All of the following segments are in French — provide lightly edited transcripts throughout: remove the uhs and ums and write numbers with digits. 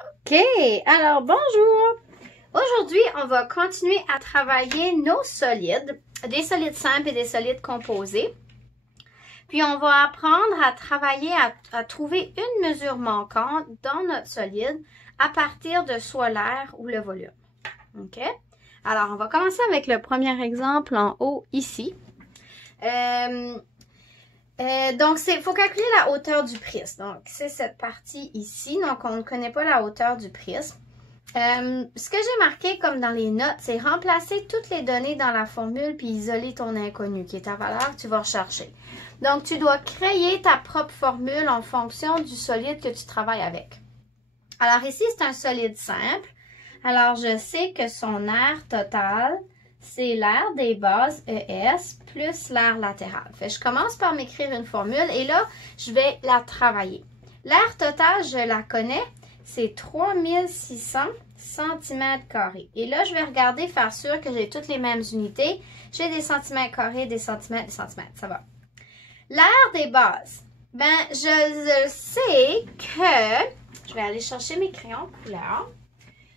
OK, alors bonjour! Aujourd'hui, on va continuer à travailler nos solides, des solides simples et des solides composés. Puis on va apprendre à travailler, à trouver une mesure manquante dans notre solide à partir de soit l'air ou le volume. OK? Alors, on va commencer avec le premier exemple en haut ici. Donc, il faut calculer la hauteur du prisme. Donc, c'est cette partie ici. Donc, on ne connaît pas la hauteur du prisme. Ce que j'ai marqué comme dans les notes, c'est remplacer toutes les données dans la formule puis isoler ton inconnu, qui est ta valeur que tu vas rechercher. Donc, tu dois créer ta propre formule en fonction du solide que tu travailles avec. Alors, ici, c'est un solide simple. Alors, je sais que son aire total, c'est l'aire des bases ES plus l'aire latérale. Fait que je commence par m'écrire une formule et là, je vais la travailler. L'aire totale, je la connais, c'est 3600 cm². Et là, je vais regarder, faire sûr que j'ai toutes les mêmes unités. J'ai des centimètres carrés, des centimètres, des centimètres. Ça va. L'aire des bases. Ben, je sais que... Je vais aller chercher mes crayons couleur.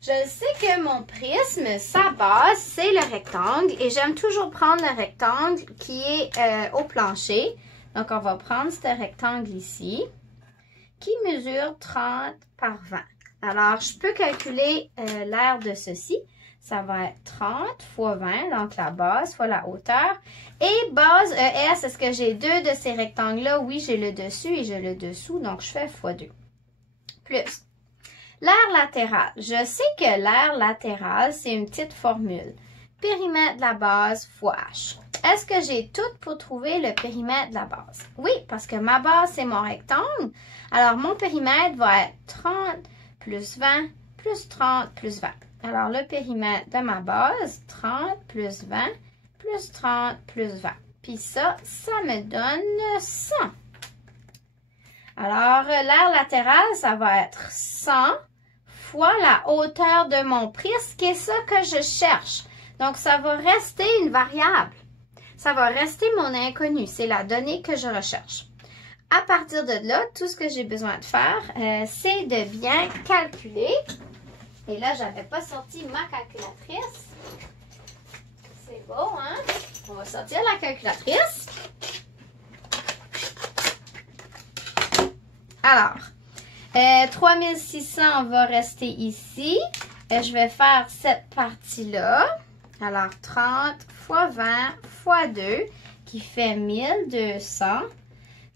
Je sais que mon prisme, sa base, c'est le rectangle. Et j'aime toujours prendre le rectangle qui est au plancher. Donc, on va prendre ce rectangle ici, qui mesure 30 par 20. Alors, je peux calculer l'aire de ceci. Ça va être 30 fois 20, donc la base fois la hauteur. Et base ES, est-ce que j'ai deux de ces rectangles-là? Oui, j'ai le dessus et j'ai le dessous, donc je fais fois 2. Plus. L'aire latérale. Je sais que l'aire latérale, c'est une petite formule. Périmètre de la base fois H. Est-ce que j'ai tout pour trouver le périmètre de la base? Oui, parce que ma base, c'est mon rectangle. Alors, mon périmètre va être 30 plus 20 plus 30 plus 20. Alors, le périmètre de ma base, 30 plus 20 plus 30 plus 20. Puis ça me donne 100. Alors, l'aire latérale, ça va être 100 fois la hauteur de mon prisme, qui est ça que je cherche. Donc, ça va rester une variable. Ça va rester mon inconnu. C'est la donnée que je recherche. À partir de là, tout ce que j'ai besoin de faire, c'est de bien calculer. Et là, je n'avais pas sorti ma calculatrice. C'est beau, hein? On va sortir la calculatrice. Alors, 3600 va rester ici. Je vais faire cette partie-là. Alors, 30 fois 20 fois 2, qui fait 1200,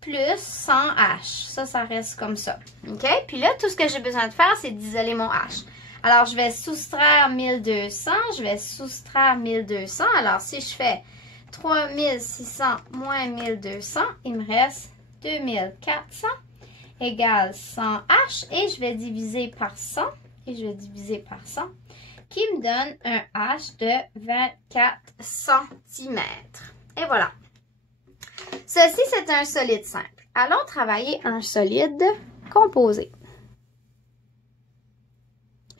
plus 100H. Ça reste comme ça. OK? Puis là, tout ce que j'ai besoin de faire, c'est d'isoler mon H. Alors, je vais soustraire 1200. Je vais soustraire 1200. Alors, si je fais 3600 moins 1200, il me reste 2400 égale 100H. Et je vais diviser par 100. Et je vais diviser par 100. Qui me donne un H de 24 cm. Et voilà. Ceci, c'est un solide simple. Allons travailler un solide composé.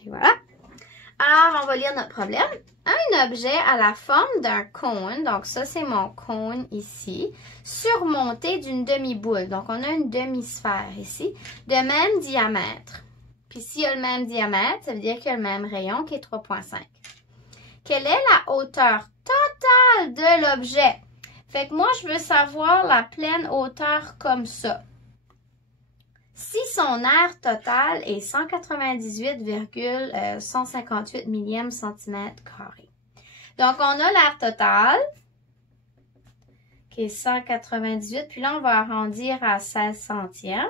Et voilà. Alors, on va lire notre problème. Un objet à la forme d'un cône, donc ça, c'est mon cône ici, surmonté d'une demi-boule. Donc, on a une demi-sphère ici, de même diamètre. Puis, s'il y a le même diamètre, ça veut dire qu'il y a le même rayon qui est 3,5. Quelle est la hauteur totale de l'objet? Fait que moi, je veux savoir la pleine hauteur comme ça. Si son aire totale est 198,158 millième centimètre carré. Donc, on a l'aire totale qui est 198. Puis là, on va arrondir à 16 centièmes.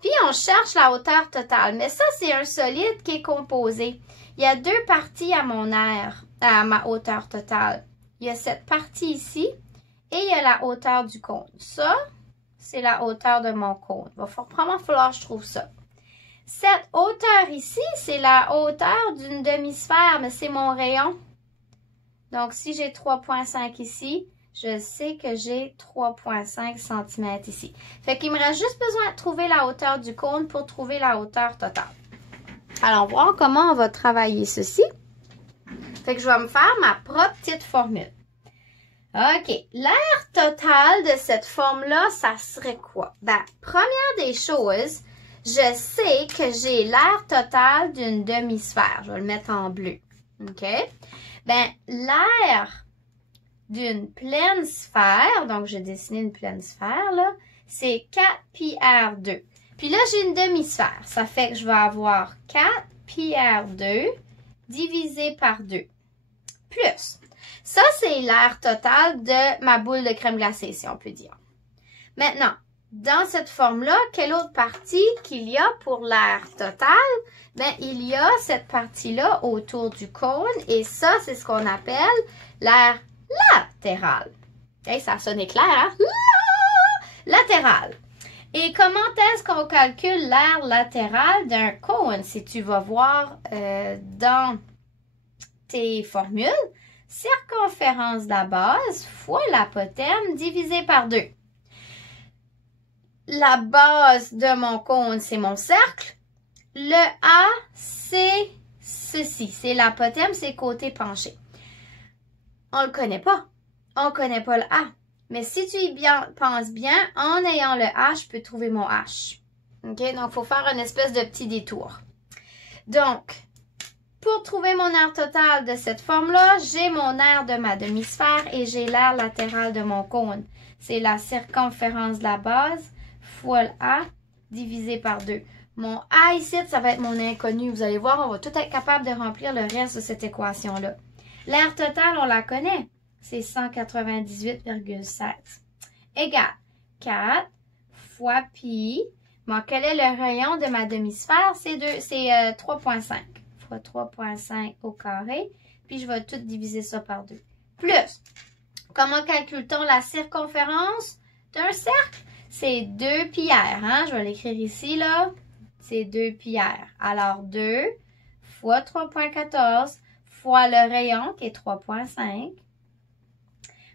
Puis, on cherche la hauteur totale. Mais ça, c'est un solide qui est composé. Il y a deux parties à mon aire, à ma hauteur totale. Il y a cette partie ici et il y a la hauteur du cône. Ça, c'est la hauteur de mon cône. Il va probablement falloir que je trouve ça. Cette hauteur ici, c'est la hauteur d'une demi-sphère, mais c'est mon rayon. Donc, si j'ai 3,5 ici, je sais que j'ai 3,5 cm ici. Fait qu'il me reste juste besoin de trouver la hauteur du cône pour trouver la hauteur totale. Alors, voir comment on va travailler ceci. Fait que je vais me faire ma propre petite formule. OK. L'aire totale de cette forme-là, ça serait quoi? Ben, première des choses, je sais que j'ai l'aire totale d'une demi-sphère. Je vais le mettre en bleu. OK? Ben, l'aire d'une pleine sphère, donc j'ai dessiné une pleine sphère, là, c'est 4 pi r2. Puis là, j'ai une demi-sphère. Ça fait que je vais avoir 4 pi r2 divisé par 2. Plus. Ça, c'est l'aire totale de ma boule de crème glacée, si on peut dire. Maintenant, dans cette forme-là, quelle autre partie qu'il y a pour l'aire totale? Ben, il y a cette partie-là autour du cône et ça, c'est ce qu'on appelle l'aire latérale. Hey, ça a sonné clair, hein? Latérale. Et comment est-ce qu'on calcule l'aire latérale d'un cône? Si tu vas voir dans tes formules, circonférence de la base fois l'apothéme divisé par 2. La base de mon cône, c'est mon cercle. Le A, c'est ceci. C'est l'apothéme, c'est côté penché. On le connaît pas. On connaît pas le A. Mais si tu y penses bien, en ayant le H, je peux trouver mon H. OK? Donc, il faut faire une espèce de petit détour. Donc, pour trouver mon aire totale de cette forme-là, j'ai mon aire de ma demi-sphère et j'ai l'aire latérale de mon cône. C'est la circonférence de la base fois le A divisé par 2. Mon A ici, ça va être mon inconnu. Vous allez voir, on va tout être capable de remplir le reste de cette équation-là. L'aire totale, on la connaît. C'est 198,16. Égale 4 fois pi. Bon, quel est le rayon de ma demi-sphère? C'est 3,5 fois 3,5 au carré. Puis, je vais tout diviser ça par 2. Plus, comment calcule-t-on la circonférence d'un cercle? C'est 2 pi r. Hein? Je vais l'écrire ici, là. C'est 2 pi r. Alors, 2 fois 3,14 fois le rayon, qui est 3,5,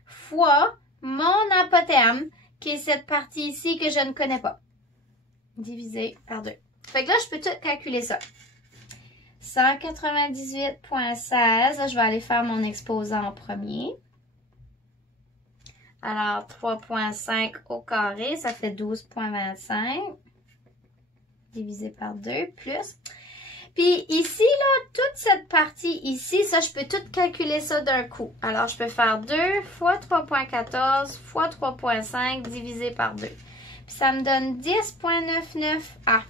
fois mon apothéme, qui est cette partie ici que je ne connais pas. Divisé par 2. Fait que là, je peux tout calculer ça. 198,16. Là, je vais aller faire mon exposant en premier. Alors, 3,5 au carré, ça fait 12,25. Divisé par 2, plus. Puis ici, là, toute cette partie ici, ça, je peux tout calculer ça d'un coup. Alors, je peux faire 2 fois 3,14 fois 3,5 divisé par 2. Puis ça me donne 10,99A.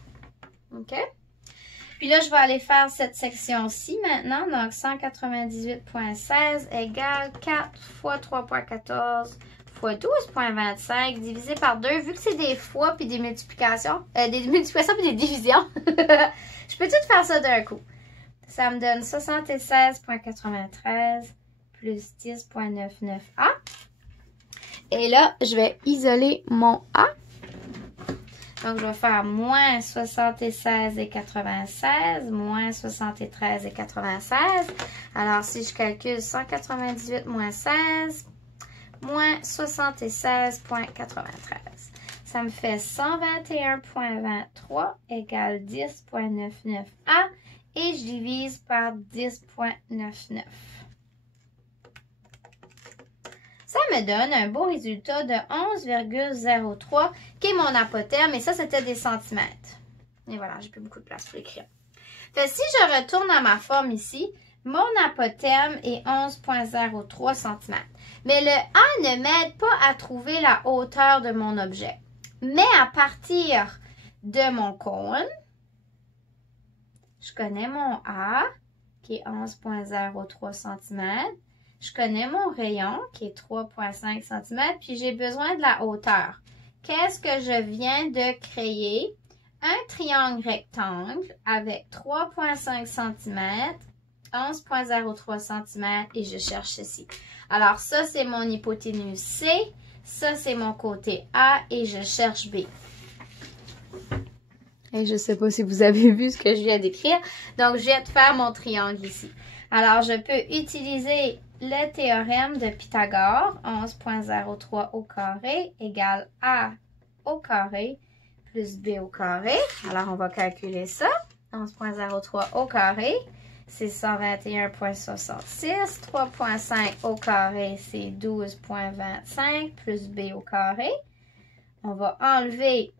OK? Puis là, je vais aller faire cette section-ci maintenant. Donc, 198,16 égale 4 fois 3,14 fois 12,25 divisé par 2. Vu que c'est des fois puis des multiplications, puis des divisions, je peux tout faire ça d'un coup. Ça me donne 76,93 plus 10,99A. Et là, je vais isoler mon A. Donc, je vais faire moins 76,96, moins 73,96. Alors, si je calcule 198 moins 16, moins 76,93. Ça me fait 121,23 égale 10,99A et je divise par 10,99. Ça me donne un beau résultat de 11,03 qui est mon apothéme et ça, c'était des centimètres. Et voilà, j'ai plus beaucoup de place pour écrire. Fait, si je retourne à ma forme ici, mon apothéme est 11,03 cm. Mais le A ne m'aide pas à trouver la hauteur de mon objet. Mais à partir de mon cône, je connais mon A, qui est 11,03 cm. Je connais mon rayon, qui est 3,5 cm, puis j'ai besoin de la hauteur. Qu'est-ce que je viens de créer? Un triangle rectangle avec 3,5 cm, 11,03 cm, et je cherche ceci. Alors, ça, c'est mon hypoténuse C. Ça, c'est mon côté A, et je cherche B. Et je ne sais pas si vous avez vu ce que je viens d'écrire. Donc, je viens de faire mon triangle ici. Alors, je peux utiliser le théorème de Pythagore, 11,03 au carré égale A au carré plus B au carré. Alors, on va calculer ça. 11,03 au carré, c'est 121,66. 3,5 au carré, c'est 12,25 plus B au carré. On va enlever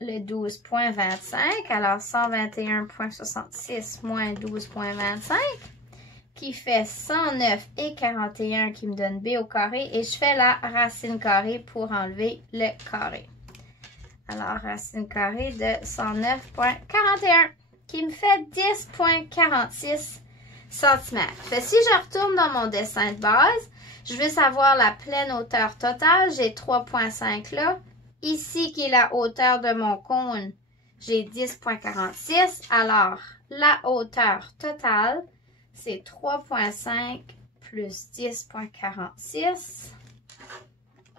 le 12,25. Alors, 121,66 moins 12,25 qui fait 109,41 qui me donne B au carré. Et je fais la racine carrée pour enlever le carré. Alors, racine carrée de 109,41 qui me fait 10,46 cm. Si je retourne dans mon dessin de base, je veux savoir la pleine hauteur totale. J'ai 3,5 là. Ici, qui est la hauteur de mon cône, j'ai 10,46. Alors, la hauteur totale, c'est 3,5 plus 10,46.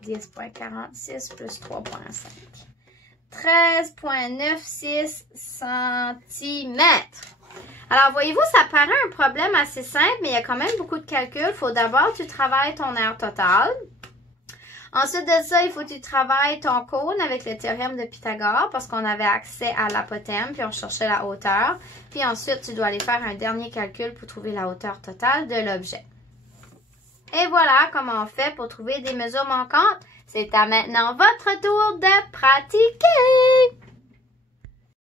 10,46 plus 3,5. 13,96 cm. Alors, voyez-vous, ça paraît un problème assez simple, mais il y a quand même beaucoup de calculs. Il faut d'abord que tu travailles ton aire totale. Ensuite de ça, il faut que tu travailles ton cône avec le théorème de Pythagore parce qu'on avait accès à l'apothème, puis on cherchait la hauteur. Puis ensuite, tu dois aller faire un dernier calcul pour trouver la hauteur totale de l'objet. Et voilà comment on fait pour trouver des mesures manquantes. C'est à maintenant votre tour de pratiquer!